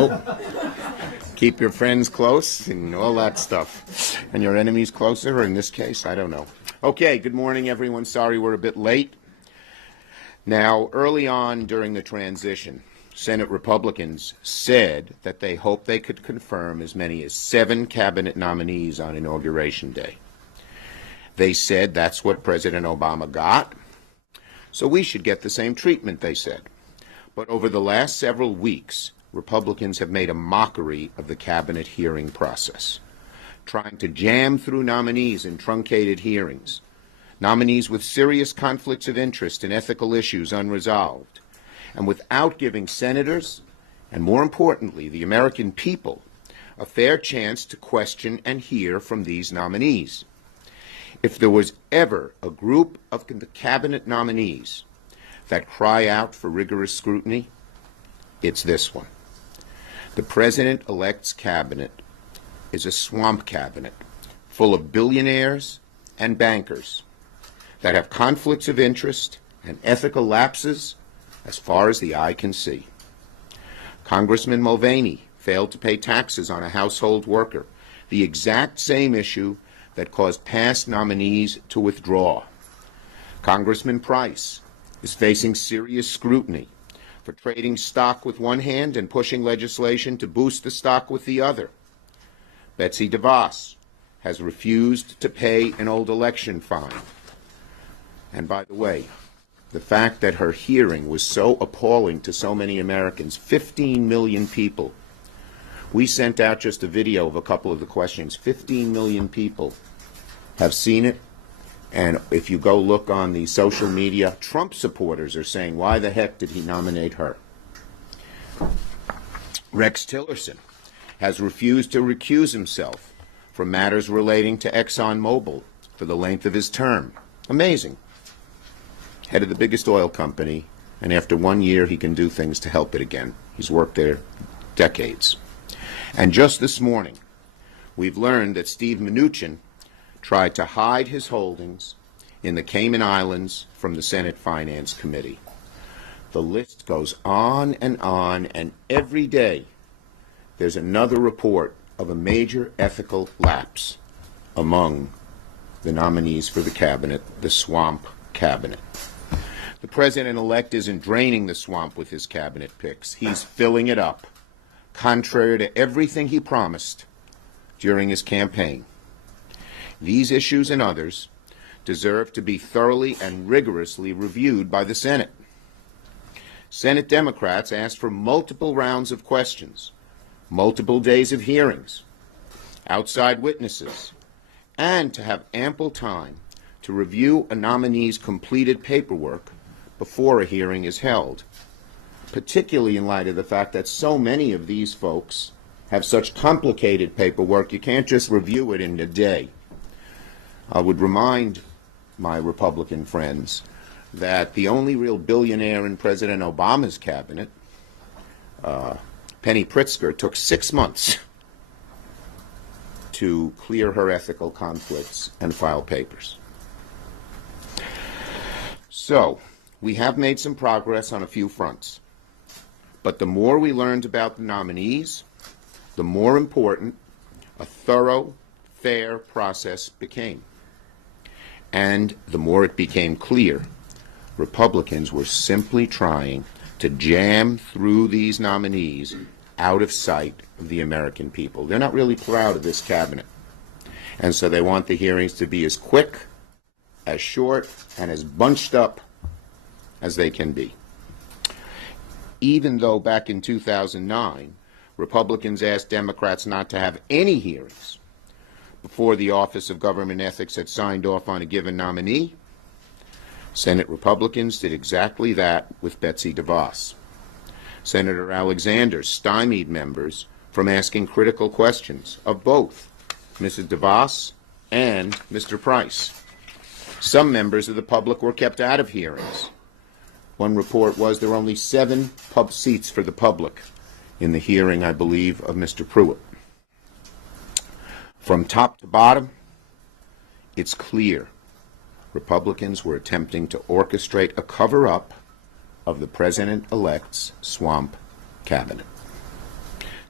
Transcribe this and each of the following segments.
Keep your friends close and all that stuff. And your enemies closer, in this case, I don't know. Okay, good morning, everyone. Sorry we're a bit late. Now, early on during the transition, Senate Republicans said that they hoped they could confirm as many as 7 cabinet nominees on Inauguration Day. They said that's what President Obama got, so we should get the same treatment, they said. But over the last several weeks, Republicans have made a mockery of the cabinet hearing process, trying to jam through nominees in truncated hearings, nominees with serious conflicts of interest and ethical issues unresolved, and without giving senators, and more importantly, the American people, a fair chance to question and hear from these nominees. If there was ever a group of the cabinet nominees that cry out for rigorous scrutiny, it's this one. The President-elect's cabinet is a swamp cabinet full of billionaires and bankers that have conflicts of interest and ethical lapses as far as the eye can see. Congressman Mulvaney failed to pay taxes on a household worker, the exact same issue that caused past nominees to withdraw. Congressman Price is facing serious scrutiny for trading stock with one hand and pushing legislation to boost the stock with the other. Betsy DeVos has refused to pay an old election fine. And by the way, the fact that her hearing was so appalling to so many Americans, 15 million people. We sent out just a video of a couple of the questions. 15 million people have seen it. And if you go look on the social media, Trump supporters are saying, why the heck did he nominate her? Rex Tillerson has refused to recuse himself from matters relating to ExxonMobil for the length of his term. Amazing. Head of the biggest oil company, and after 1 year he can do things to help it again. He's worked there decades. And just this morning, we've learned that Steve Mnuchin tried to hide his holdings in the Cayman Islands from the Senate Finance Committee. The list goes on, and every day there's another report of a major ethical lapse among the nominees for the cabinet, the swamp cabinet. The president-elect isn't draining the swamp with his cabinet picks. He's filling it up, contrary to everything he promised during his campaign. These issues and others deserve to be thoroughly and rigorously reviewed by the Senate. Senate Democrats asked for multiple rounds of questions, multiple days of hearings, outside witnesses, and to have ample time to review a nominee's completed paperwork before a hearing is held, particularly in light of the fact that so many of these folks have such complicated paperwork you can't just review it in a day. I would remind my Republican friends that the only real billionaire in President Obama's cabinet, Penny Pritzker, took 6 months to clear her ethical conflicts and file papers. So, we have made some progress on a few fronts. But the more we learned about the nominees, the more important a thorough, fair process became. And the more it became clear, Republicans were simply trying to jam through these nominees out of sight of the American people. They're not really proud of this cabinet. And so they want the hearings to be as quick, as short, and as bunched up as they can be. Even though back in 2009, Republicans asked Democrats not to have any hearings before the Office of Government Ethics had signed off on a given nominee, Senate Republicans did exactly that with Betsy DeVos. Senator Alexander stymied members from asking critical questions of both Mrs. DeVos and Mr. Price. Some members of the public were kept out of hearings. One report was there were only 7 seats for the public in the hearing, I believe, of Mr. Pruitt. From top to bottom, it's clear Republicans were attempting to orchestrate a cover-up of the president-elect's swamp cabinet.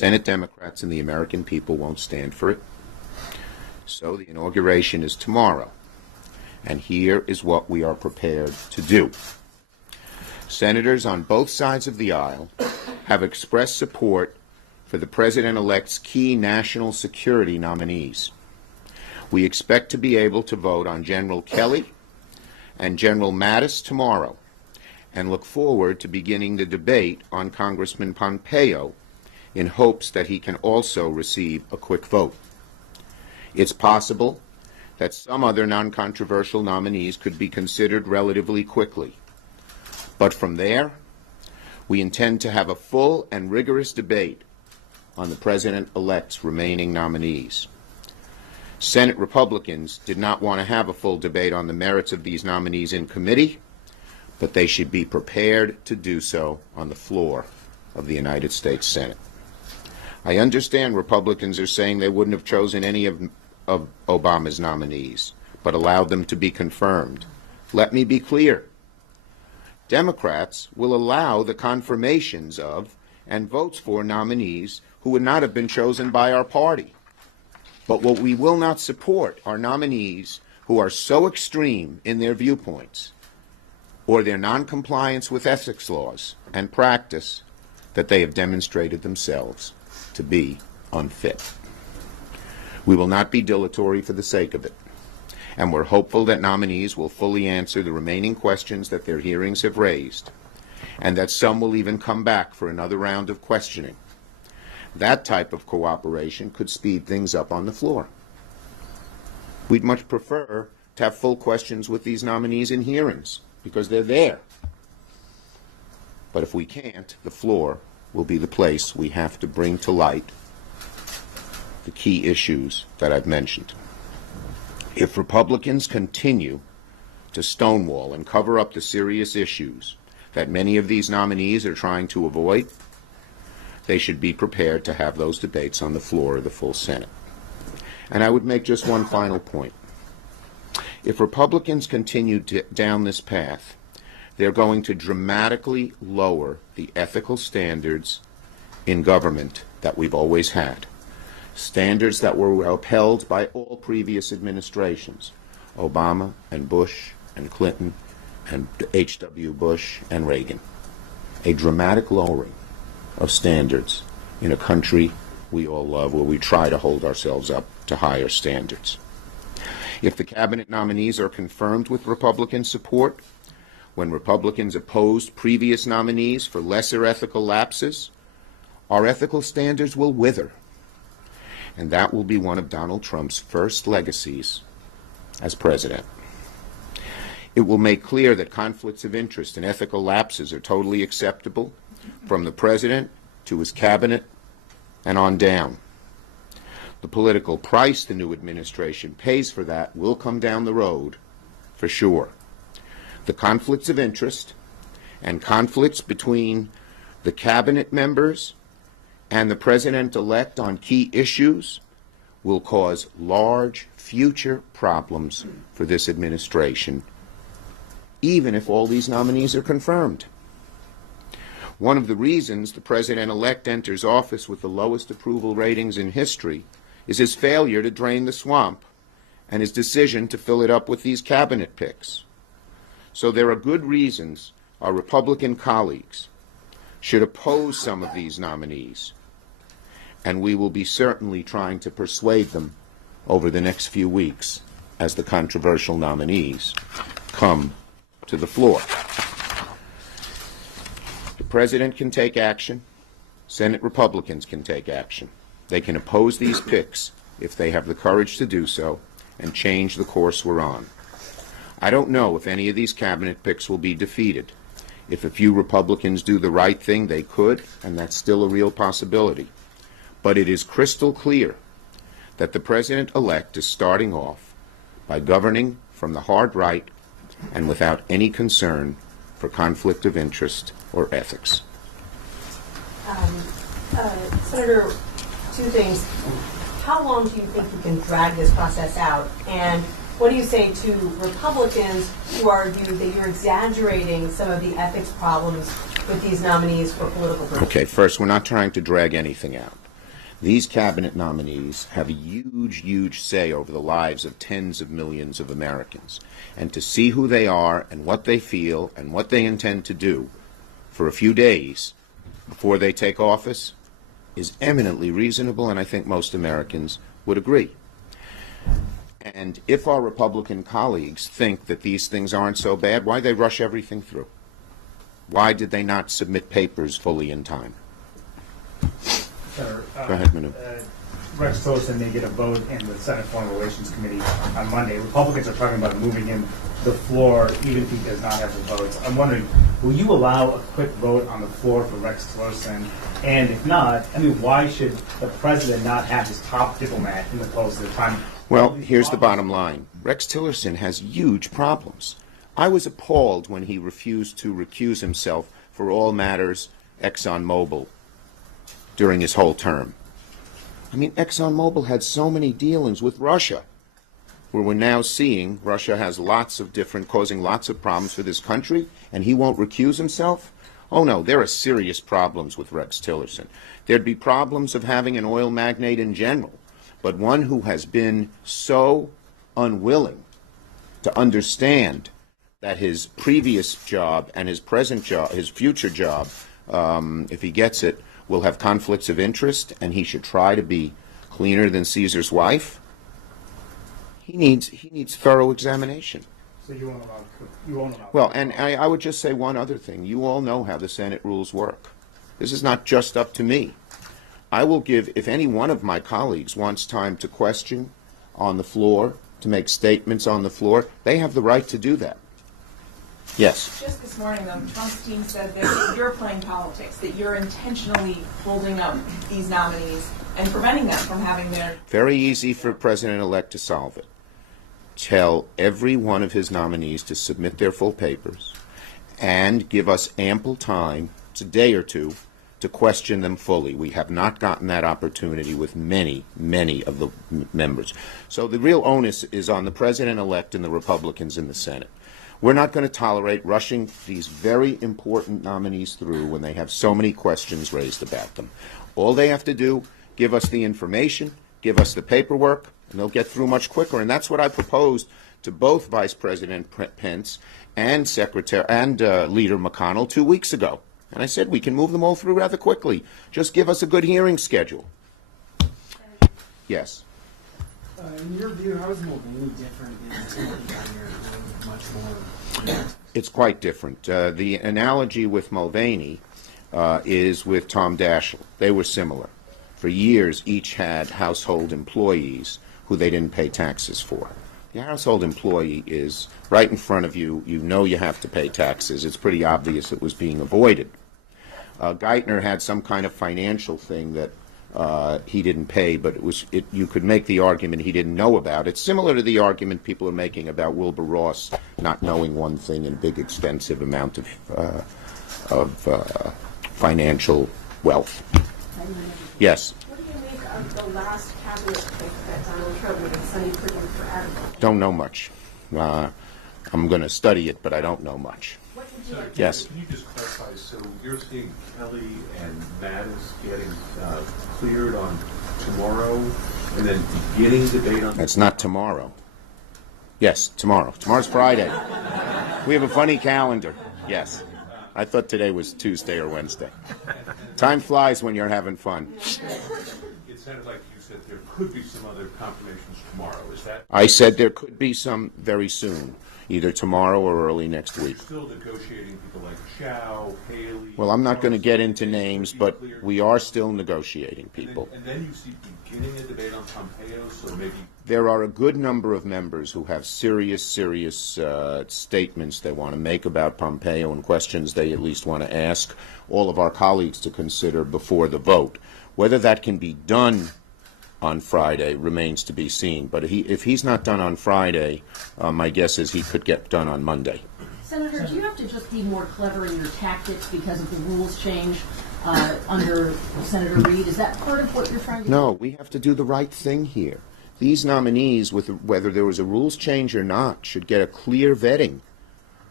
Senate Democrats and the American people won't stand for it. So the inauguration is tomorrow. And here is what we are prepared to do. Senators on both sides of the aisle have expressed support for the President-elect's key national security nominees. We expect to be able to vote on General Kelly and General Mattis tomorrow, and look forward to beginning the debate on Congressman Pompeo in hopes that he can also receive a quick vote. It's possible that some other non-controversial nominees could be considered relatively quickly. But from there, we intend to have a full and rigorous debate on the President-elect's remaining nominees. Senate Republicans did not want to have a full debate on the merits of these nominees in committee, but they should be prepared to do so on the floor of the United States Senate. I understand Republicans are saying they wouldn't have chosen any of Obama's nominees, but allowed them to be confirmed. Let me be clear. Democrats will allow the confirmations of and votes for nominees who would not have been chosen by our party. But what we will not support are nominees who are so extreme in their viewpoints or their noncompliance with ethics laws and practice that they have demonstrated themselves to be unfit. We will not be dilatory for the sake of it, and we're hopeful that nominees will fully answer the remaining questions that their hearings have raised, and that some will even come back for another round of questioning. That type of cooperation could speed things up on the floor. We'd much prefer to have full questions with these nominees in hearings, because they're there. But if we can't, the floor will be the place we have to bring to light the key issues that I've mentioned. If Republicans continue to stonewall and cover up the serious issues that many of these nominees are trying to avoid, they should be prepared to have those debates on the floor of the full Senate. And I would make just one final point. If Republicans continue down this path, they're going to dramatically lower the ethical standards in government that we've always had. Standards that were upheld by all previous administrations, Obama and Bush and Clinton and H.W. Bush and Reagan. A dramatic lowering of standards in a country we all love, where we try to hold ourselves up to higher standards. If the cabinet nominees are confirmed with Republican support, when Republicans opposed previous nominees for lesser ethical lapses, our ethical standards will wither. And that will be one of Donald Trump's first legacies as president. It will make clear that conflicts of interest and ethical lapses are totally acceptable, from the president to his cabinet and on down. The political price the new administration pays for that will come down the road, for sure. The conflicts of interest and conflicts between the cabinet members and the president-elect on key issues will cause large future problems for this administration, even if all these nominees are confirmed. One of the reasons the president-elect enters office with the lowest approval ratings in history is his failure to drain the swamp and his decision to fill it up with these cabinet picks. So there are good reasons our Republican colleagues should oppose some of these nominees, and we will be certainly trying to persuade them over the next few weeks as the controversial nominees come to the floor. The President can take action. Senate Republicans can take action. They can oppose these picks if they have the courage to do so and change the course we're on. I don't know if any of these cabinet picks will be defeated. If a few Republicans do the right thing, they could, and that's still a real possibility. But it is crystal clear that the President-elect is starting off by governing from the hard right and without any concern for conflict of interest or ethics. Senator, two things. How long do you think you can drag this process out? And what do you say to Republicans who argue that you're exaggerating some of the ethics problems with these nominees for political purposes? Okay, first, we're not trying to drag anything out. These cabinet nominees have a huge, huge say over the lives of tens of millions of Americans. And to see who they are and what they feel and what they intend to do for a few days before they take office is eminently reasonable, and I think most Americans would agree. And if our Republican colleagues think that these things aren't so bad, why they rush everything through? Why did they not submit papers fully in time? Senator, Go ahead, Manu. Rex Tillerson may get a vote in the Senate Foreign Relations Committee on Monday. Republicans are talking about moving him to the floor even if he does not have the votes. I'm wondering, will you allow a quick vote on the floor for Rex Tillerson? And if not, I mean, why should the president not have his top diplomat in the post at the time? Well, here's the bottom line. Rex Tillerson has huge problems. I was appalled when he refused to recuse himself for all matters ExxonMobil during his whole term. I mean, ExxonMobil had so many dealings with Russia, where we're now seeing Russia has causing lots of problems for this country, and he won't recuse himself? Oh no, there are serious problems with Rex Tillerson. There'd be problems of having an oil magnate in general, but one who has been so unwilling to understand that his previous job and his present job, his future job, if he gets it, will have conflicts of interest, and he should try to be cleaner than Caesar's wife. He needs thorough examination. So you won't allow. Well, and I would just say one other thing. You all know how the Senate rules work. This is not just up to me. I will give, if any one of my colleagues wants time to question on the floor, to make statements on the floor, they have the right to do that. Yes. Just this morning, though, Trump's team said that you're playing politics, that you're intentionally holding up these nominees and preventing them from having their... Very easy for President-elect to solve it. Tell every one of his nominees to submit their full papers and give us ample time, it's a day or two, to question them fully. We have not gotten that opportunity with many, many of the members. So the real onus is on the President-elect and the Republicans in the Senate. We're not going to tolerate rushing these very important nominees through when they have so many questions raised about them. All they have to do, give us the information, give us the paperwork, and they'll get through much quicker. And that's what I proposed to both Vice President Pence and Leader McConnell 2 weeks ago. And I said we can move them all through rather quickly. Just give us a good hearing schedule. Yes. In your view, how is Mulvaney different in Timothy Geithner, much more? It's quite different. The analogy with Mulvaney is with Tom Daschle. They were similar. For years, each had household employees who they didn't pay taxes for. The household employee is right in front of you. You know you have to pay taxes. It's pretty obvious it was being avoided. Geithner had some kind of financial thing that he didn't pay, but you could make the argument he didn't know about. It's similar to the argument people are making about Wilbur Ross not knowing one thing and a big expensive amount of financial wealth. Yes. What do you make of the last cabinet pick that Donald Trump made, Sonny Perdue for advocate? Don't know much. I'm going to study it, but I don't know much. What would you like to Yes. Can you just clarify, so you're seeing Kelly and Mattis getting cleared on tomorrow, and then beginning debate on... That's not tomorrow. Yes, tomorrow. Tomorrow's Friday. We have a funny calendar. Yes. I thought today was Tuesday or Wednesday. Time flies when you're having fun. It sounded like you said there could be some other confirmations tomorrow. Is that... I said there could be some very soon, either tomorrow or early next week. Still negotiating people like Chao, Haley... Well, I'm not going to get into names, but we are still negotiating people. And then you see beginning a debate on Pompeo, so maybe... There are a good number of members who have serious statements they want to make about Pompeo and questions they at least want to ask all of our colleagues to consider before the vote. Whether that can be done on Friday remains to be seen. But if he's not done on Friday, my guess is he could get done on Monday. Senator, do you have to just be more clever in your tactics because of the rules change under Senator Reid? Is that part of what you're trying to do? No, we have to do the right thing here. These nominees, whether there was a rules change or not, should get a clear vetting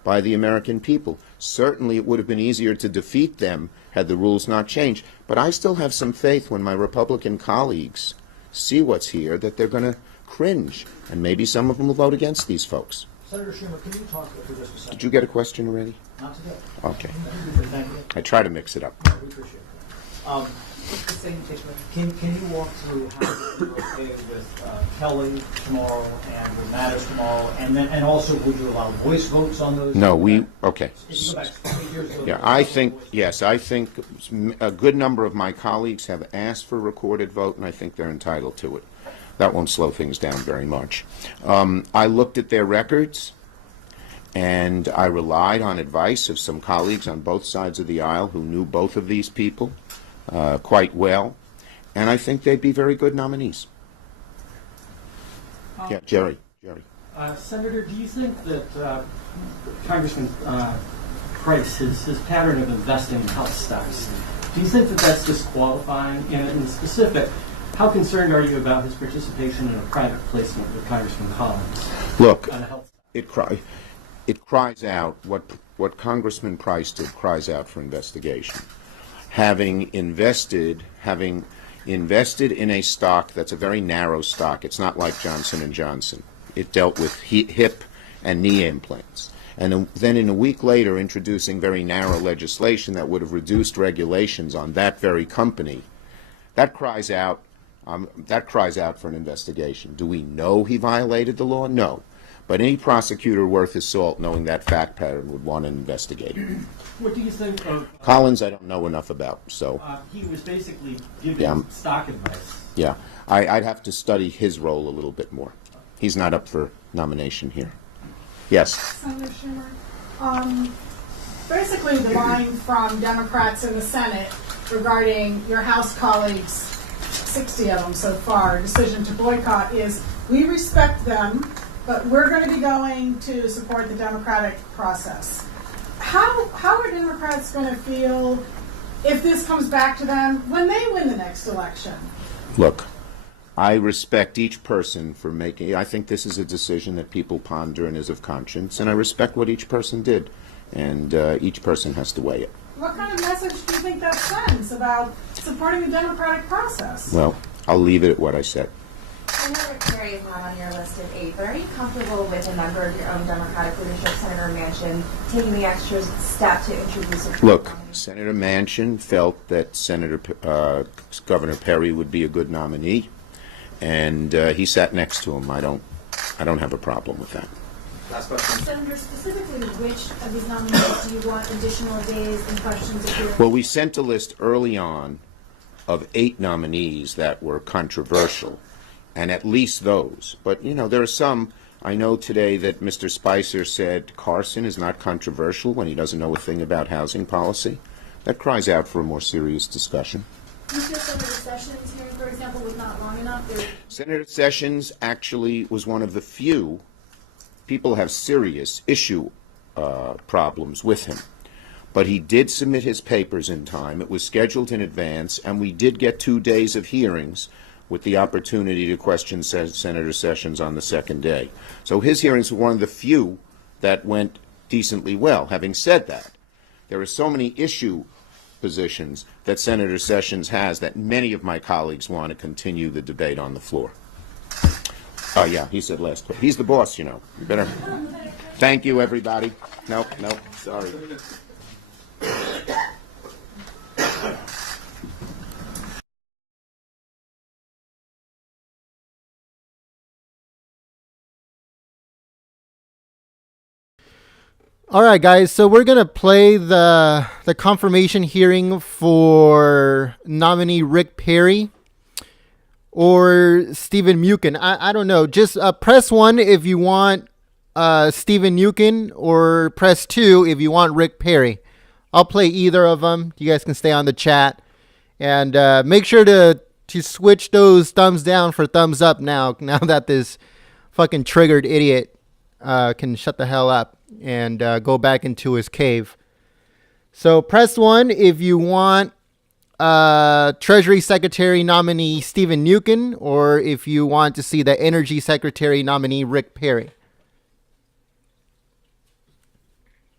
by the American people. Certainly it would have been easier to defeat them had the rules not changed. But I still have some faith when my Republican colleagues see what's here that they're going to cringe, and maybe some of them will vote against these folks. Senator Schumer, can you talk for just a second? Did you get a question already? Not today. Okay. Thank you. I try to mix it up. We appreciate it. Can you walk through how you're okay with Kelly tomorrow and with Matters tomorrow, and also would you allow voice votes on those? No, okay. If you go back 8 years ago, Yeah, I think a good number of my colleagues have asked for recorded vote, and I think they're entitled to it. That won't slow things down very much. I looked at their records, and I relied on advice of some colleagues on both sides of the aisle who knew both of these people quite well, and I think they'd be very good nominees. Yeah, Jerry. Senator, do you think that Congressman Price, his pattern of investing in health stocks, do you think that that's disqualifying? And in specific, how concerned are you about his participation in a private placement with Congressman Collins? Look, on a health it cries out, what Congressman Price did cries out for investigation. Having invested in a stock that's a very narrow stock, it's not like Johnson & Johnson. It dealt with hip and knee implants. And then in a week later introducing very narrow legislation that would have reduced regulations on that very company, that cries out for an investigation. Do we know he violated the law? No. But any prosecutor worth his salt, knowing that fact pattern, would want to investigate it. What do you think of Collins? I don't know enough about, so he was basically giving stock advice. yeah, I'd have to study his role a little bit more. He's not up for nomination here. Yes. Senator Schumer, basically the line from Democrats in the Senate regarding your House colleagues, 60 of them so far, decision to boycott is, we respect them, but we're going to be going to support the democratic process. How are Democrats going to feel if this comes back to them when they win the next election? Look, I respect each person for making, I think this is a decision that people ponder and is of conscience, and I respect what each person did, and each person has to weigh it. What kind of message do you think that sends about supporting the democratic process? Well, I'll leave it at what I said. Senator Kerry is not on your list of 8, but are you comfortable with a member of your own Democratic leadership, Senator Manchin, taking the extra step to introduce a Look, Senator Manchin felt that Governor Perry would be a good nominee, and he sat next to him. I don't have a problem with that. Last question. Senator, specifically, which of these nominees do you want additional days and questions appearing? Well, we sent a list early on of 8 nominees that were controversial, and at least those. But, you know, there are some. I know today that Mr. Spicer said Carson is not controversial when he doesn't know a thing about housing policy. That cries out for a more serious discussion. You feel Senator Sessions' hearing, for example, was not long enough? Senator Sessions actually was one of the few people have serious issue problems with him. But he did submit his papers in time. It was scheduled in advance, and we did get 2 days of hearings with the opportunity to question Senator Sessions on the second day. So his hearings were one of the few that went decently well. Having said that, there are so many issue positions that Senator Sessions has that many of my colleagues want to continue the debate on the floor. Oh, yeah, he said last week. He's the boss, you know. You better. Thank you, everybody. Nope, sorry. All right, guys. So we're gonna play the confirmation hearing for nominee Rick Perry or Stephen Mnuchin. I don't know. Just press 1 if you want Stephen Mnuchin, or press 2 if you want Rick Perry. I'll play either of them. You guys can stay on the chat, and make sure to switch those thumbs down for thumbs up now that this fucking triggered idiot can shut the hell up and go back into his cave. So press 1 if you want Treasury Secretary nominee Stephen Mnuchin, or if you want to see the Energy Secretary nominee Rick Perry.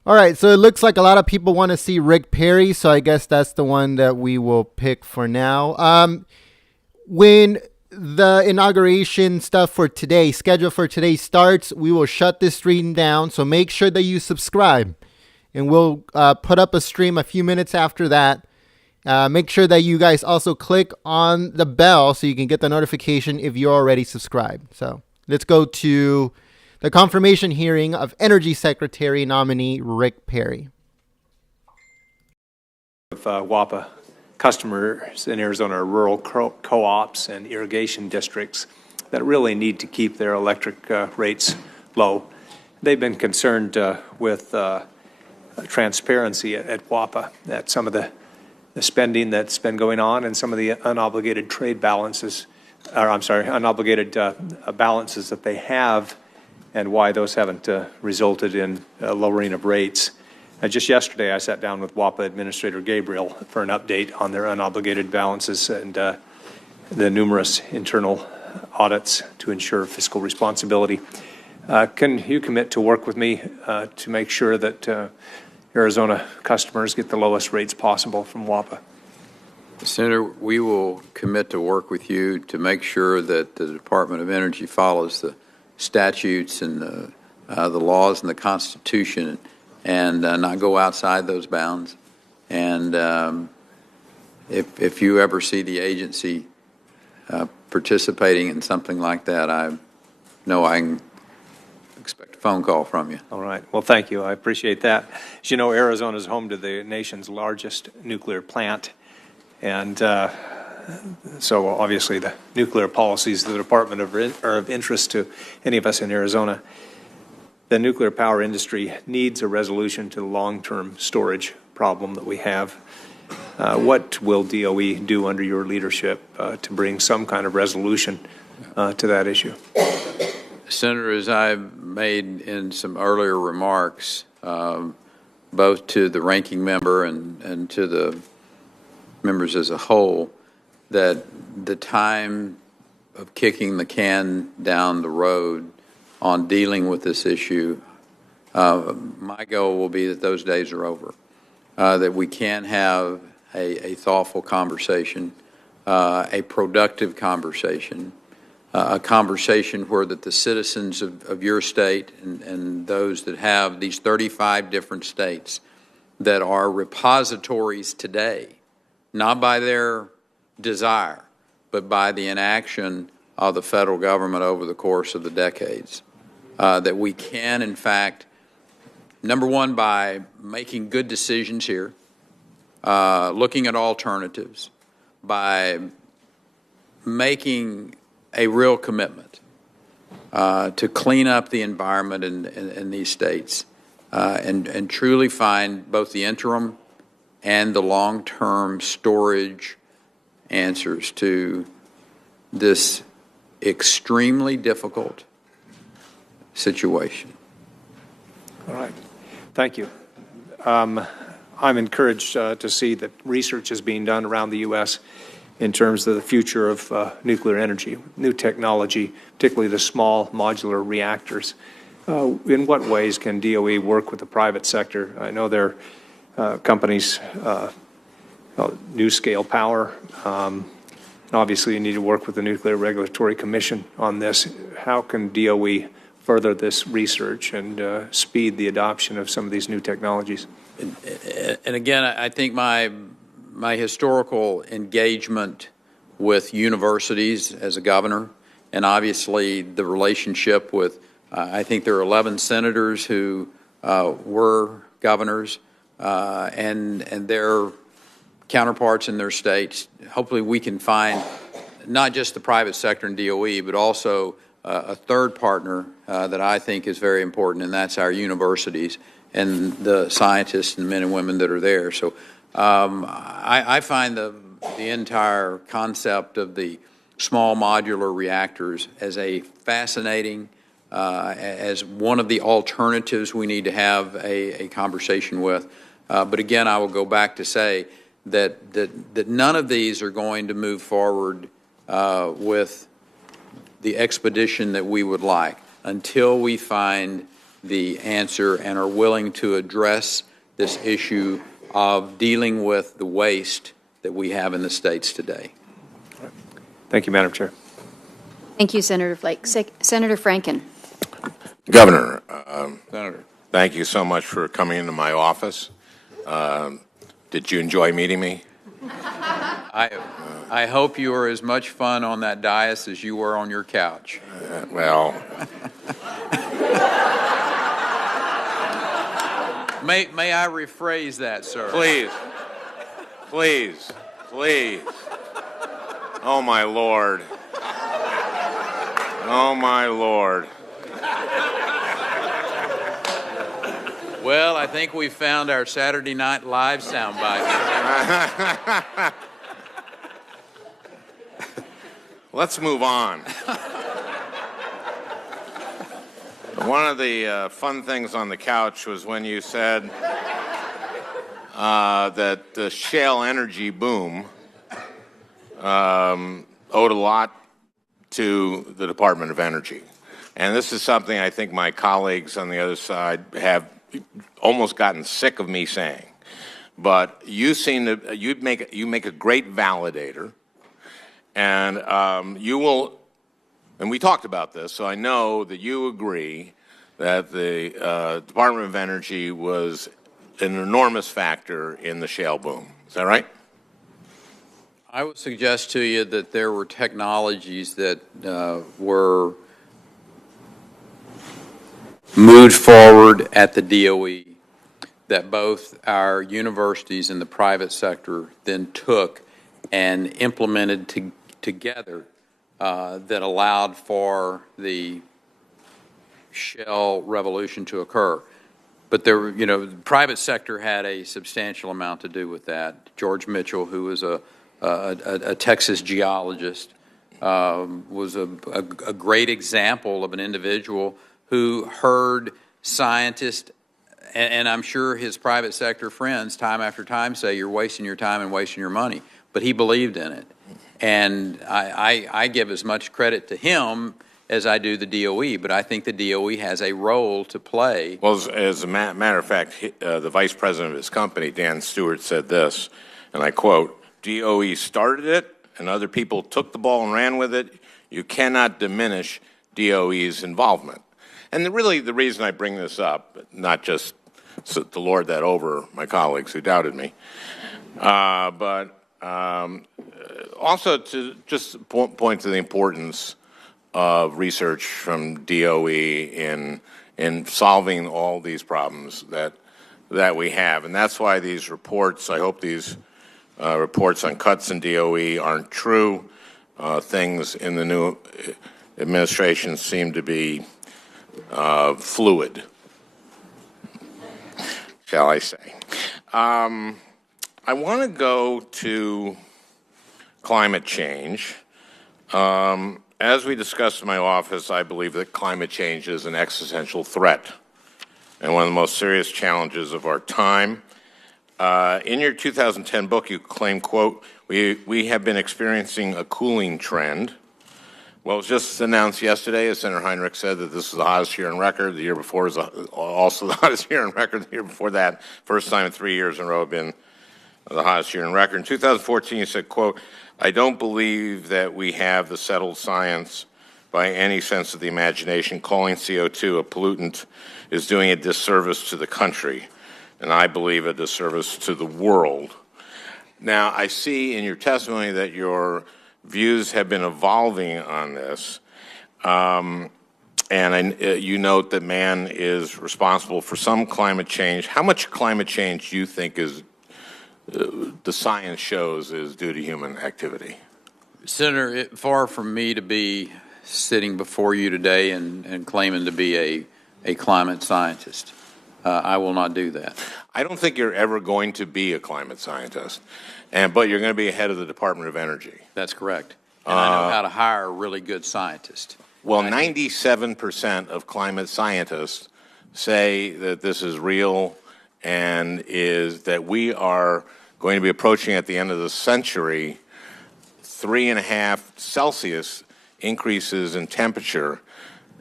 All right, so it looks like a lot of people want to see Rick Perry, so I guess that's the one that we will pick for now. When the inauguration stuff for today, schedule for today starts, we will shut this stream down, so make sure that you subscribe. And we'll put up a stream a few minutes after that. Make sure that you guys also click on the bell so you can get the notification if you're already subscribed. So let's go to the confirmation hearing of Energy Secretary nominee Rick Perry. Of WAPA customers in Arizona are rural co-ops and irrigation districts that really need to keep their electric rates low. They've been concerned with transparency at WAPA, that some of the spending that's been going on and some of the unobligated trade balances, unobligated balances that they have, and why those haven't resulted in lowering of rates. Just yesterday, I sat down with WAPA Administrator Gabriel for an update on their unobligated balances and the numerous internal audits to ensure fiscal responsibility. Can you commit to work with me to make sure that Arizona customers get the lowest rates possible from WAPA? Senator, we will commit to work with you to make sure that the Department of Energy follows the statutes and the laws and the Constitution, and not go outside those bounds. And if you ever see the agency participating in something like that, I know I can expect a phone call from you. All right. Well, thank you. I appreciate that. As you know, Arizona is home to the nation's largest nuclear plant. And so obviously the nuclear policies of the department are of interest to any of us in Arizona. The nuclear power industry needs a resolution to the long-term storage problem that we have. What will DOE do under your leadership to bring some kind of resolution to that issue? Senator, as I made in some earlier remarks, both to the ranking member and to the members as a whole, that the time of kicking the can down the road on dealing with this issue, my goal will be that those days are over, that we can have a thoughtful conversation, a productive conversation, a conversation where that the citizens of your state and those that have these 35 different states that are repositories today, not by their desire, but by the inaction of the federal government over the course of the decades, that we can, in fact, number one, by making good decisions here, looking at alternatives, by making a real commitment to clean up the environment in these states and truly find both the interim and the long-term storage answers to this extremely difficult situation. All right. Thank you. I'm encouraged to see that research is being done around the U.S. in terms of the future of nuclear energy, new technology, particularly the small modular reactors. In what ways can DOE work with the private sector? I know there are companies, NuScale Power. Obviously, you need to work with the Nuclear Regulatory Commission on this. How can DOE further this research and speed the adoption of some of these new technologies? And again, I think my historical engagement with universities as a governor, and obviously the relationship with, I think there are 11 senators who were governors, and their counterparts in their states. Hopefully we can find not just the private sector and DOE, but also a third partner that I think is very important, and that's our universities and the scientists and men and women that are there. So I find the entire concept of the small modular reactors as a fascinating, as one of the alternatives we need to have a conversation with. But again, I will go back to say that none of these are going to move forward with the expedition that we would like until we find the answer and are willing to address this issue of dealing with the waste that we have in the states today. Thank you, Madam Chair. Thank you, Senator Flake. Senator Franken. Governor, Senator. thank you so much for coming into my office. Did you enjoy meeting me? I hope you were as much fun on that dais as you were on your couch. Well, may I rephrase that, sir? please, please, please. Oh, my Lord. Oh, my Lord. Well, I think we found our Saturday Night Live soundbite. Let's move on. One of the fun things on the couch was when you said that the shale energy boom owed a lot to the Department of Energy. And this is something I think my colleagues on the other side have almost gotten sick of me saying. But you seem to, you make a great validator, and you will, and we talked about this, so I know that you agree that the Department of Energy was an enormous factor in the shale boom. Is that right? I would suggest to you that there were technologies that were moved forward at the DOE that both our universities and the private sector then took and implemented together that allowed for the shale revolution to occur. But there, you know, the private sector had a substantial amount to do with that. George Mitchell, who was a Texas geologist, was a great example of an individual who heard scientists, and I'm sure his private sector friends time after time say, you're wasting your time and wasting your money. But he believed in it. And I give as much credit to him as I do the DOE, but I think the DOE has a role to play. Well, as a matter of fact, the vice president of his company, Dan Stewart, said this, and I quote, DOE started it and other people took the ball and ran with it. You cannot diminish DOE's involvement. And really the reason I bring this up, not just to lord that over my colleagues who doubted me, but also to just point to the importance of research from DOE in solving all these problems that we have. And that's why these reports, I hope these reports on cuts in DOE aren't true. Things in the new administration seem to be fluid, shall I say. I want to go to climate change. As we discussed in my office, I believe that climate change is an existential threat and one of the most serious challenges of our time. In your 2010 book, you claim, quote, we have been experiencing a cooling trend. Well, it was just announced yesterday, as Senator Heinrich said, that this is the hottest year on record. The year before was also the hottest year on record. The year before that, first time in 3 years in a row, been the hottest year on record. In 2014, you said, quote, I don't believe that we have the settled science by any sense of the imagination. Calling CO2 a pollutant is doing a disservice to the country, and I believe a disservice to the world. Now, I see in your testimony that your views have been evolving on this, and you note that man is responsible for some climate change. How much climate change do you think is the science shows is due to human activity? Senator, far from me to be sitting before you today and claiming to be a climate scientist. I will not do that. I don't think you're ever going to be a climate scientist, but you're going to be head of the Department of Energy. That's correct. And I know how to hire a really good scientist. Well, 97% of climate scientists say that this is real and is that we are going to be approaching at the end of the century 3.5 Celsius increases in temperature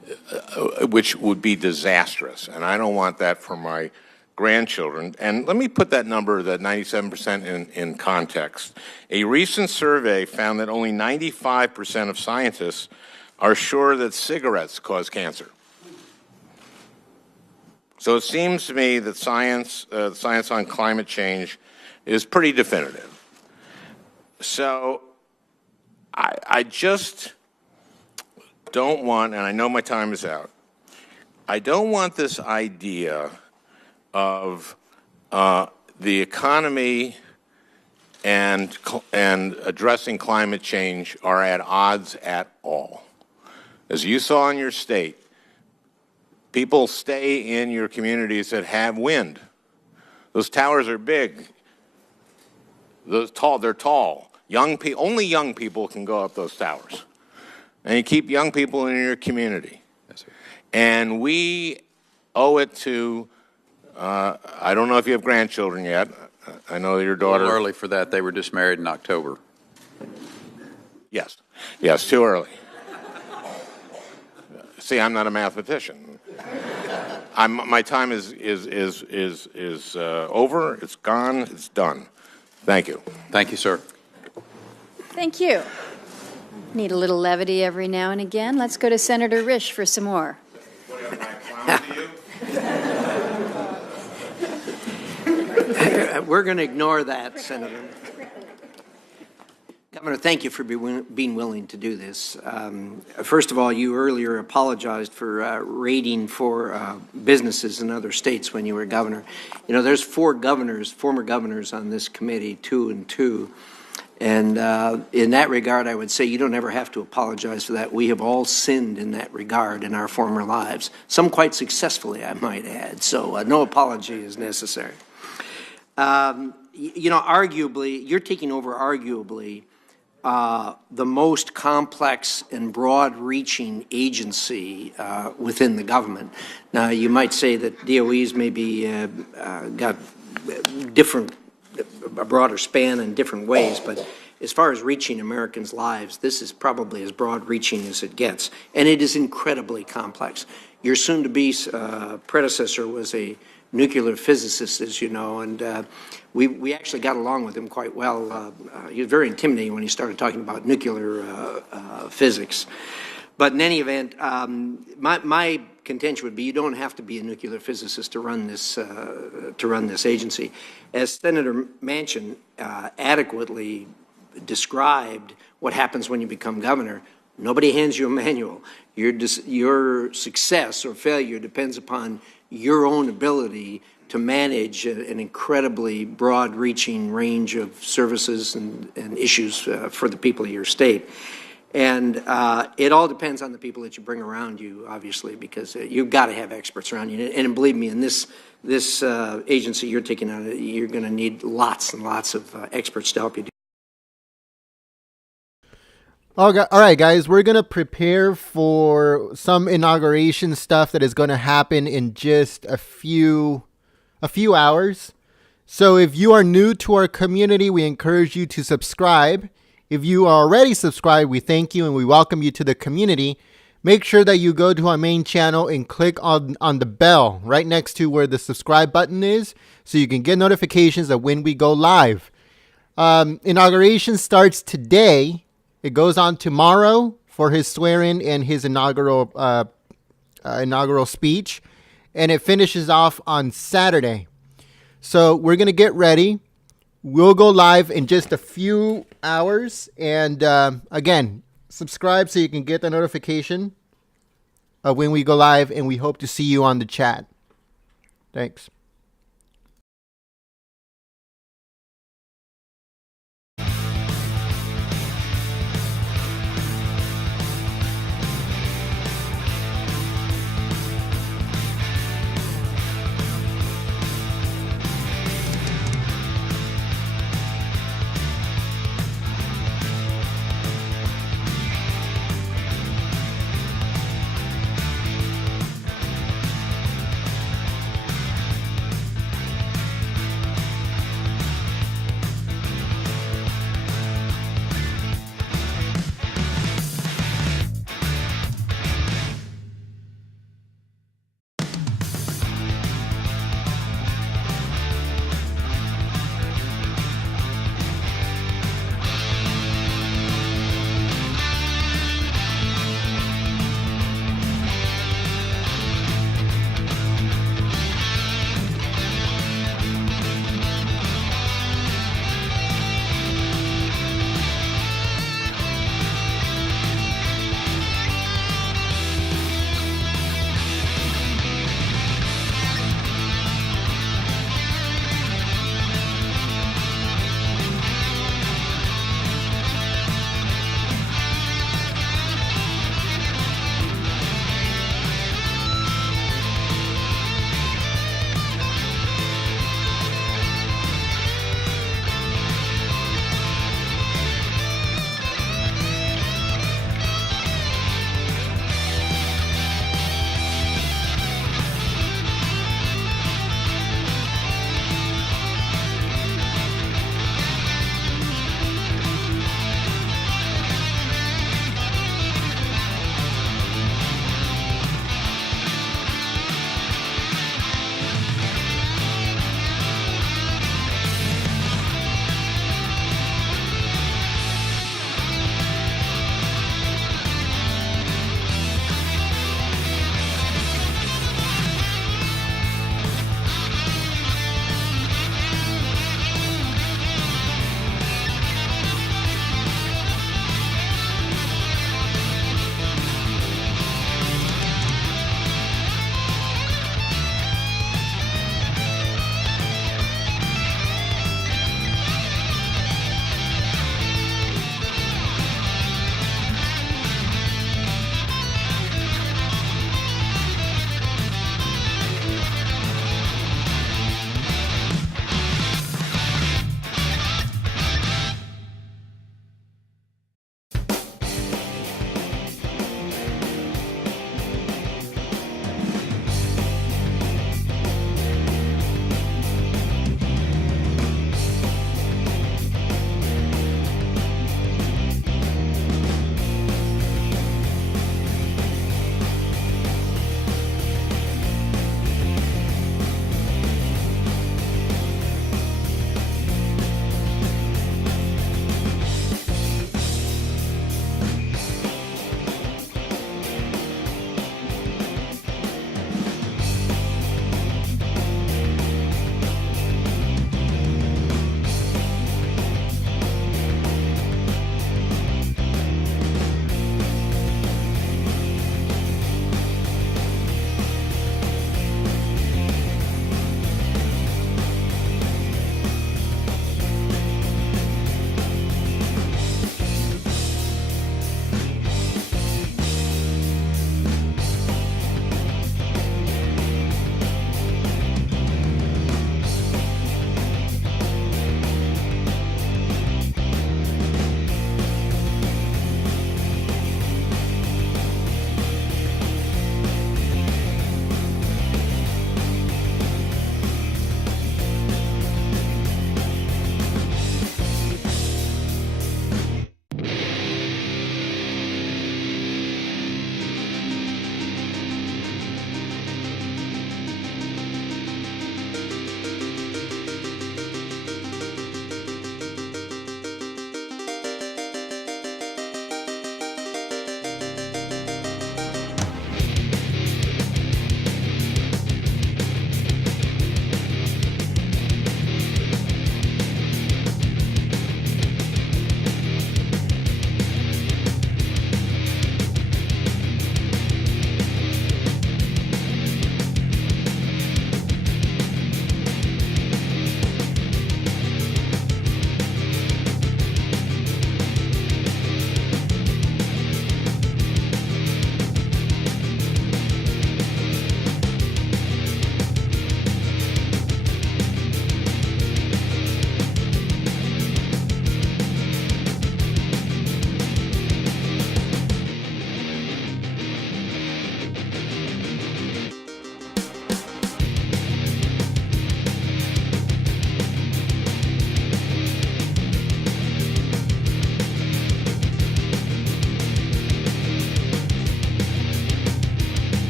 which would be disastrous, and I don't want that for my grandchildren. And let me put that number, that 97%, in context. A recent survey found that only 95% of scientists are sure that cigarettes cause cancer. So it seems to me that science on climate change is pretty definitive. So I just don't want, and I know my time is out, I don't want this idea of the economy and addressing climate change are at odds at all. As you saw in your state, people stay in your communities that have wind. Those towers are big. They're tall. Only young people can go up those towers. And you keep young people in your community. Yes, sir. And we owe it to, I don't know if you have grandchildren yet. I know your daughter. A little early for that. They were just married in October. Yes, too early. See, I'm not a mathematician. My time is over. It's gone. It's done. Thank you. Thank you, sir. Thank you. Need a little levity every now and again. Let's go to Senator Risch for some more. We're going to ignore that, Senator. Governor, thank you for being willing to do this. First of all, you earlier apologized for raiding for businesses in other states when you were governor. You know, there's 4 governors, former governors on this committee, 2 and 2. And in that regard, I would say you don't ever have to apologize for that. We have all sinned in that regard in our former lives, some quite successfully, I might add. So no apology is necessary. You know, arguably, you're taking over arguably the most complex and broad-reaching agency within the government. Now, you might say that DOE's maybe got a broader span in different ways, but as far as reaching Americans' lives, this is probably as broad-reaching as it gets, and it is incredibly complex. Your soon-to-be predecessor was a nuclear physicist, as you know, and we actually got along with him quite well. He was very intimidating when he started talking about nuclear physics. But in any event, my contention would be you don't have to be a nuclear physicist to run this agency. As Senator Manchin adequately described what happens when you become governor, nobody hands you a manual. Your success or failure depends upon your own ability to manage an incredibly broad-reaching range of services and issues for the people of your state. And it all depends on the people that you bring around you, obviously, because you've got to have experts around you. And believe me, in this agency you're taking on, you're going to need lots and lots of experts to help you do. All right, guys, we're going to prepare for some inauguration stuff that is going to happen in just a few hours. So if you are new to our community, we encourage you to subscribe. If you are already subscribed, we thank you and we welcome you to the community. Make sure that you go to our main channel and click on the bell right next to where the subscribe button is so you can get notifications of when we go live. Inauguration starts today. It goes on tomorrow for his swearing and his inaugural speech, and it finishes off on Saturday. So we're going to get ready. We'll go live in just a few hours, and again, subscribe so you can get the notification of when we go live, and we hope to see you on the chat. Thanks.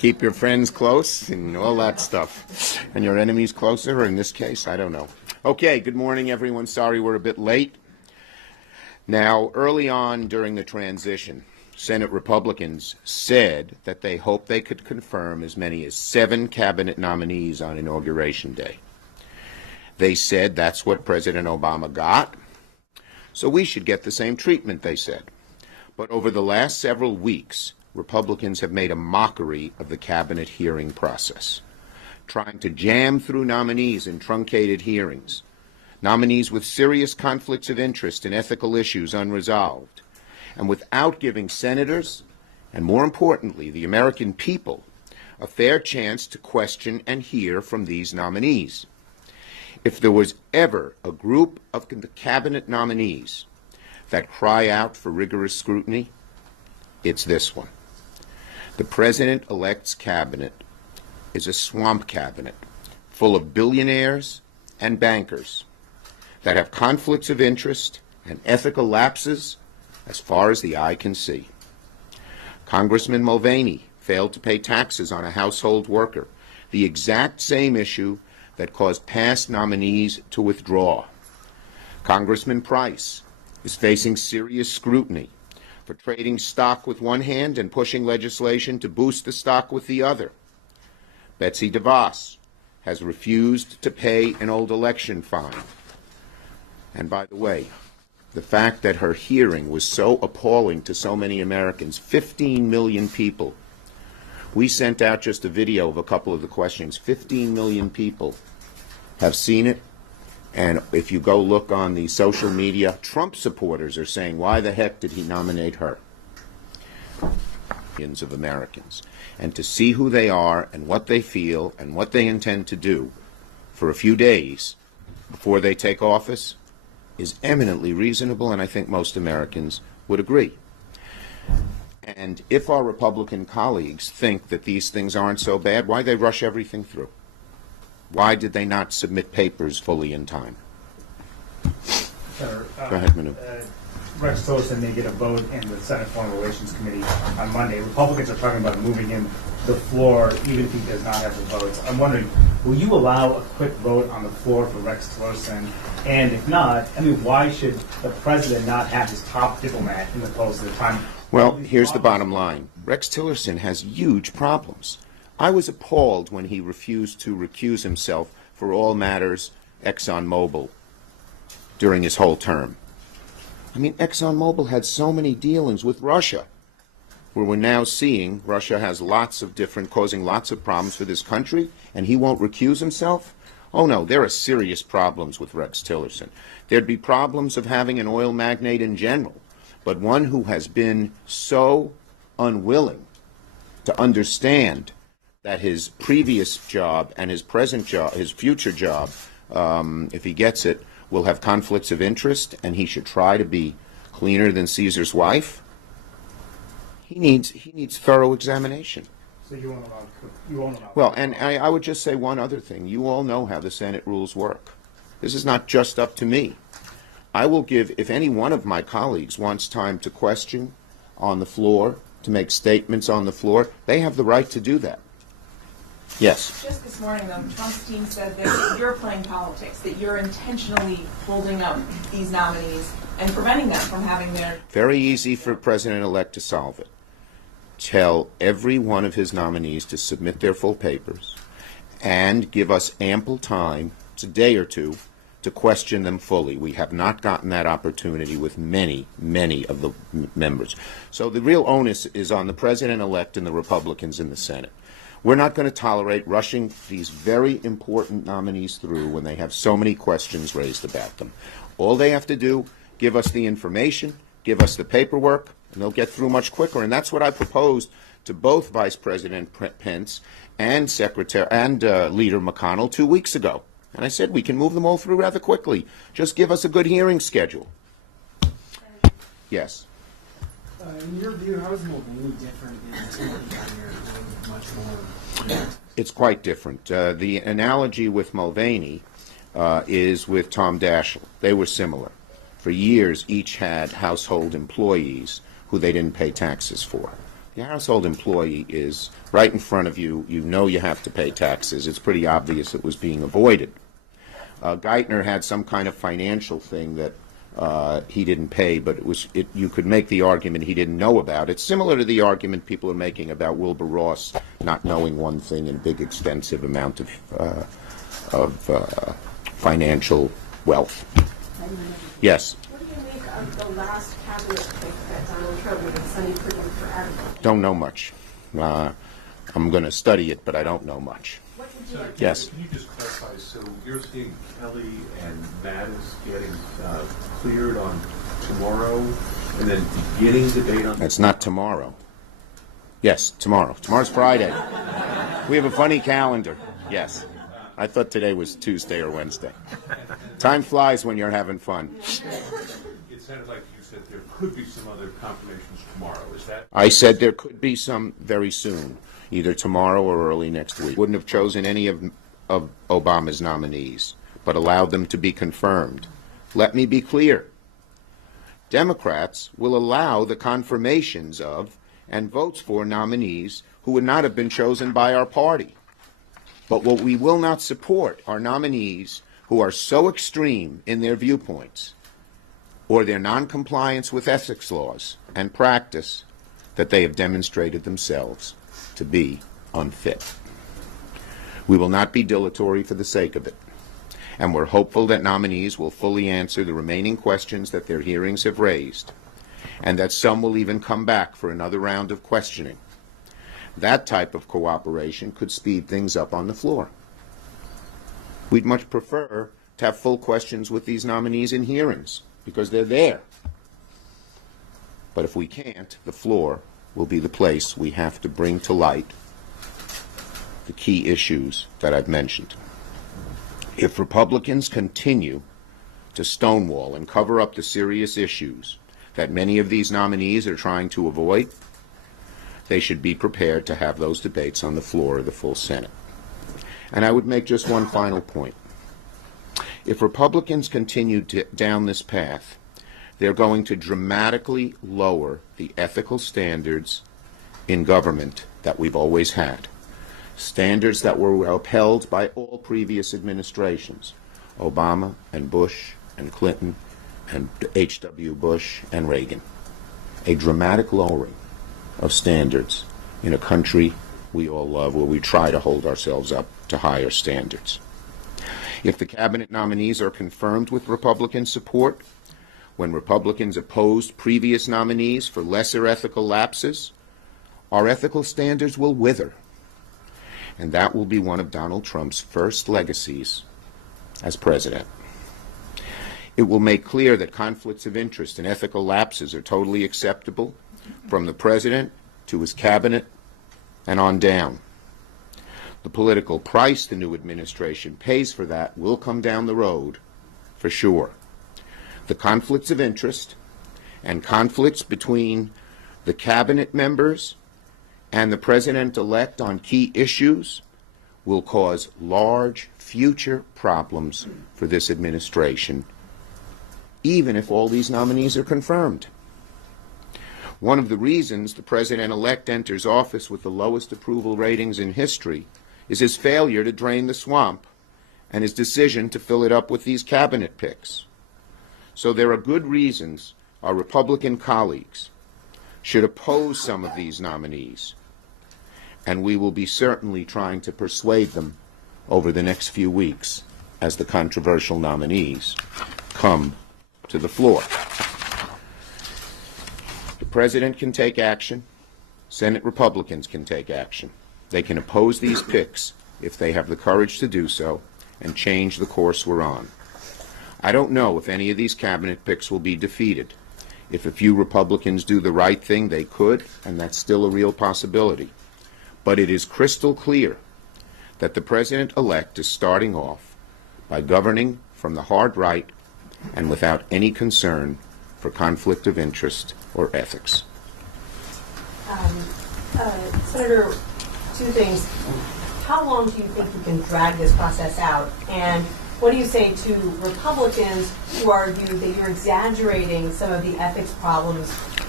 Keep your friends close and all that stuff. And your enemies closer, or in this case, I don't know. Okay, good morning, everyone. Sorry we're a bit late. Now, early on during the transition, Senate Republicans said that they hoped they could confirm as many as 7 cabinet nominees on Inauguration Day. They said that's what President Obama got, so we should get the same treatment, they said. But over the last several weeks, Republicans have made a mockery of the cabinet hearing process, trying to jam through nominees in truncated hearings, nominees with serious conflicts of interest and ethical issues unresolved, and without giving senators, and more importantly, the American people, a fair chance to question and hear from these nominees. If there was ever a group of the cabinet nominees that cry out for rigorous scrutiny, it's this one. The President-elect's cabinet is a swamp cabinet full of billionaires and bankers that have conflicts of interest and ethical lapses as far as the eye can see. Congressman Mulvaney failed to pay taxes on a household worker, the exact same issue that caused past nominees to withdraw. Congressman Price is facing serious scrutiny for trading stock with one hand and pushing legislation to boost the stock with the other. Betsy DeVos has refused to pay an old election fine. And by the way, the fact that her hearing was so appalling to so many Americans, 15 million people. We sent out just a video of a couple of the questions. 15 million people have seen it. And if you go look on the social media, Trump supporters are saying, why the heck did he nominate her? Millions of Americans. And to see who they are and what they feel and what they intend to do for a few days before they take office is eminently reasonable, and I think most Americans would agree. And if our Republican colleagues think that these things aren't so bad, why they rush everything through? Why did they not submit papers fully in time? Senator, Go ahead, Manu. Rex Tillerson may get a vote in the Senate Foreign Relations Committee on Monday. Republicans are talking about moving him the floor even if he does not have the votes. I'm wondering, will you allow a quick vote on the floor for Rex Tillerson? And if not, I mean, why should the president not have his top diplomat in the post at the time? Well, here's the bottom line. Rex Tillerson has huge problems. I was appalled when he refused to recuse himself for all matters ExxonMobil during his whole term. I mean, ExxonMobil had so many dealings with Russia, where we're now seeing Russia has lots of causing lots of problems for this country, and he won't recuse himself? Oh no, there are serious problems with Rex Tillerson. There'd be problems of having an oil magnate in general, but one who has been so unwilling to understand that his previous job and his present job, his future job, if he gets it, will have conflicts of interest, and he should try to be cleaner than Caesar's wife. He needs thorough examination. So you won't allow. Well, and I would just say one other thing. You all know how the Senate rules work. This is not just up to me. I will give, if any one of my colleagues wants time to question on the floor, to make statements on the floor, they have the right to do that. Yes. Just this morning, though, Trump's team said that you're playing politics, that you're intentionally holding up these nominees and preventing them from having their... Very easy for President-elect to solve it. Tell every one of his nominees to submit their full papers and give us ample time, it's a day or two, to question them fully. We have not gotten that opportunity with many, many of the members. So the real onus is on the President-elect and the Republicans in the Senate. We're not going to tolerate rushing these very important nominees through when they have so many questions raised about them. All they have to do, give us the information, give us the paperwork, and they'll get through much quicker. And that's what I proposed to both Vice President Pence and Leader McConnell 2 weeks ago. And I said we can move them all through rather quickly. Just give us a good hearing schedule. Yes. In your view, how is Mulvaney different in Timothy with much more? It's quite different. The analogy with Mulvaney is with Tom Daschle. They were similar. For years, each had household employees who they didn't pay taxes for. Your household employee is right in front of you. You know you have to pay taxes. It's pretty obvious it was being avoided. Geithner had some kind of financial thing that he didn't pay, but you could make the argument he didn't know about. It's similar to the argument people are making about Wilbur Ross not knowing one thing and big extensive amount of financial wealth. Yes? What do you make of the last cabinet pick that Donald Trump made, Sonny Perdue for agriculture? Don't know much. I'm going to study it, but I don't know much. Yes? Can you just clarify, so you're seeing Kelly and Mattis getting cleared on tomorrow, and then beginning the date on... It's not tomorrow. Yes, tomorrow. Tomorrow's Friday. We have a funny calendar. Yes. I thought today was Tuesday or Wednesday. Time flies when you're having fun. It sounded like you said there could be some other confirmations tomorrow. Is that... I said there could be some very soon, either tomorrow or early next week. Wouldn't have chosen any of Obama's nominees, but allowed them to be confirmed. Let me be clear. Democrats will allow the confirmations of and votes for nominees who would not have been chosen by our party. But what we will not support are nominees who are so extreme in their viewpoints or their noncompliance with ethics laws and practice that they have demonstrated themselves to be unfit. We will not be dilatory for the sake of it, and we're hopeful that nominees will fully answer the remaining questions that their hearings have raised, and that some will even come back for another round of questioning. That type of cooperation could speed things up on the floor. We'd much prefer to have full questions with these nominees in hearings, because they're there. But if we can't, the floor will be the place we have to bring to light the key issues that I've mentioned. If Republicans continue to stonewall and cover up the serious issues that many of these nominees are trying to avoid, they should be prepared to have those debates on the floor of the full Senate. And I would make just one final point. If Republicans continue down this path, they're going to dramatically lower the ethical standards in government that we've always had. Standards that were upheld by all previous administrations, Obama and Bush and Clinton and H.W. Bush and Reagan. A dramatic lowering of standards in a country we all love, where we try to hold ourselves up to higher standards. If the cabinet nominees are confirmed with Republican support, when Republicans opposed previous nominees for lesser ethical lapses, our ethical standards will wither. And that will be one of Donald Trump's first legacies as president. It will make clear that conflicts of interest and ethical lapses are totally acceptable, from the president to his cabinet and on down. The political price the new administration pays for that will come down the road, for sure. The conflicts of interest and conflicts between the cabinet members and the president-elect on key issues will cause large future problems for this administration, even if all these nominees are confirmed. One of the reasons the president-elect enters office with the lowest approval ratings in history is his failure to drain the swamp and his decision to fill it up with these cabinet picks. So there are good reasons our Republican colleagues should oppose some of these nominees, and we will be certainly trying to persuade them over the next few weeks as the controversial nominees come to the floor. The President can take action. Senate Republicans can take action. They can oppose these picks if they have the courage to do so and change the course we're on. I don't know if any of these cabinet picks will be defeated. If a few Republicans do the right thing, they could, and that's still a real possibility. But it is crystal clear that the president-elect is starting off by governing from the hard right and without any concern for conflict of interest or ethics. Senator, two things. How long do you think you can drag this process out? And what do you say to Republicans who argue that you're exaggerating some of the ethics problems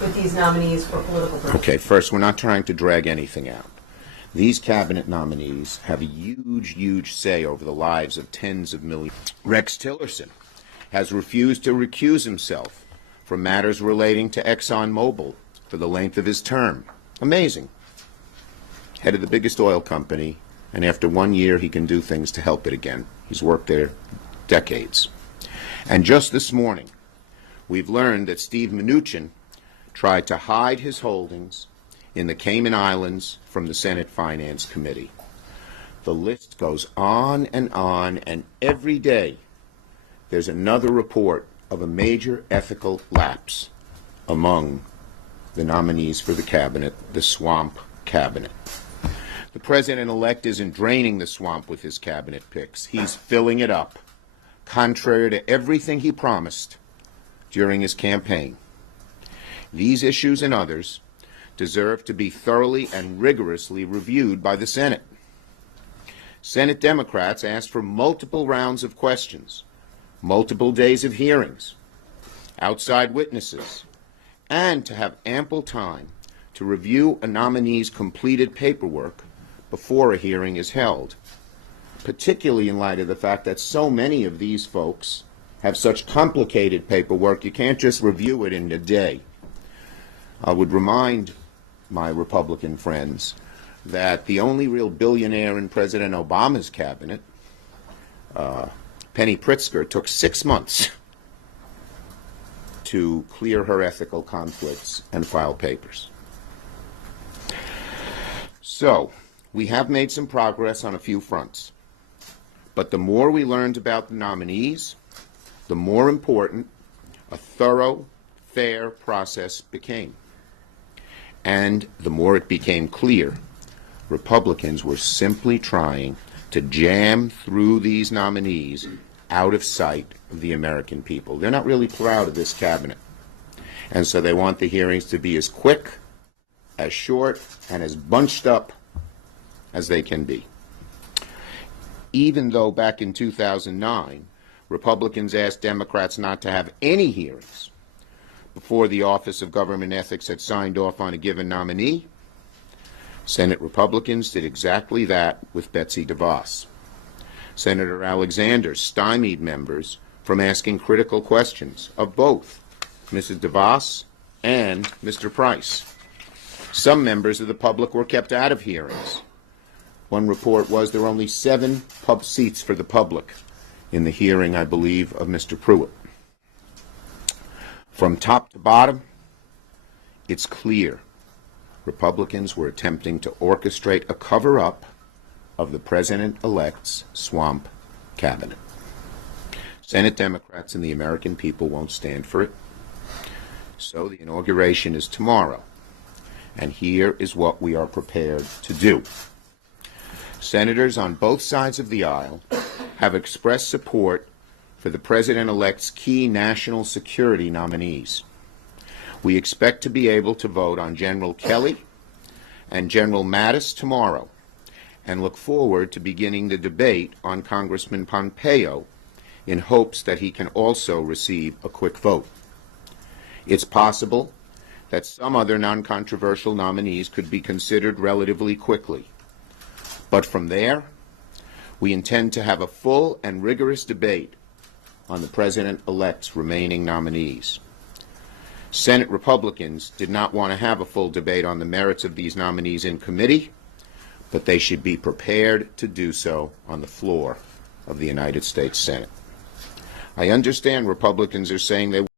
with these nominees for political purposes? Okay, first, we're not trying to drag anything out. These cabinet nominees have a huge, huge say over the lives of tens of millions. Rex Tillerson has refused to recuse himself from matters relating to ExxonMobil for the length of his term. Amazing. Head of the biggest oil company, and after 1 year he can do things to help it again. He's worked there decades. And just this morning, we've learned that Steve Mnuchin tried to hide his holdings in the Cayman Islands from the Senate Finance Committee. The list goes on, and every day there's another report of a major ethical lapse among the nominees for the cabinet, the swamp cabinet. The president-elect isn't draining the swamp with his cabinet picks. He's filling it up, contrary to everything he promised during his campaign. These issues and others deserve to be thoroughly and rigorously reviewed by the Senate. Senate Democrats asked for multiple rounds of questions, multiple days of hearings, outside witnesses, and to have ample time to review a nominee's completed paperwork before a hearing is held, particularly in light of the fact that so many of these folks have such complicated paperwork you can't just review it in a day. I would remind my Republican friends that the only real billionaire in President Obama's cabinet, Penny Pritzker, took 6 months to clear her ethical conflicts and file papers. So, we have made some progress on a few fronts. But the more we learned about the nominees, the more important a thorough, fair process became. And the more it became clear, Republicans were simply trying to jam through these nominees out of sight of the American people. They're not really proud of this cabinet. And so they want the hearings to be as quick, as short, and as bunched up as they can be. Even though back in 2009, Republicans asked Democrats not to have any hearings before the Office of Government Ethics had signed off on a given nominee, Senate Republicans did exactly that with Betsy DeVos. Senator Alexander stymied members from asking critical questions of both Mrs. DeVos and Mr. Price. Some members of the public were kept out of hearings. One report was there were only 7 pub seats for the public in the hearing, I believe, of Mr. Pruitt. From top to bottom, it's clear Republicans were attempting to orchestrate a cover-up of the president-elect's swamp cabinet. Senate Democrats and the American people won't stand for it. So the inauguration is tomorrow, and here is what we are prepared to do. Senators on both sides of the aisle have expressed support for the president-elect's key national security nominees. We expect to be able to vote on General Kelly and General Mattis tomorrow, and look forward to beginning the debate on Congressman Pompeo in hopes that he can also receive a quick vote. It's possible that some other non-controversial nominees could be considered relatively quickly. But from there, we intend to have a full and rigorous debate on the president-elect's remaining nominees. Senate Republicans did not want to have a full debate on the merits of these nominees in committee, but they should be prepared to do so on the floor of the United States Senate. I understand Republicans are saying they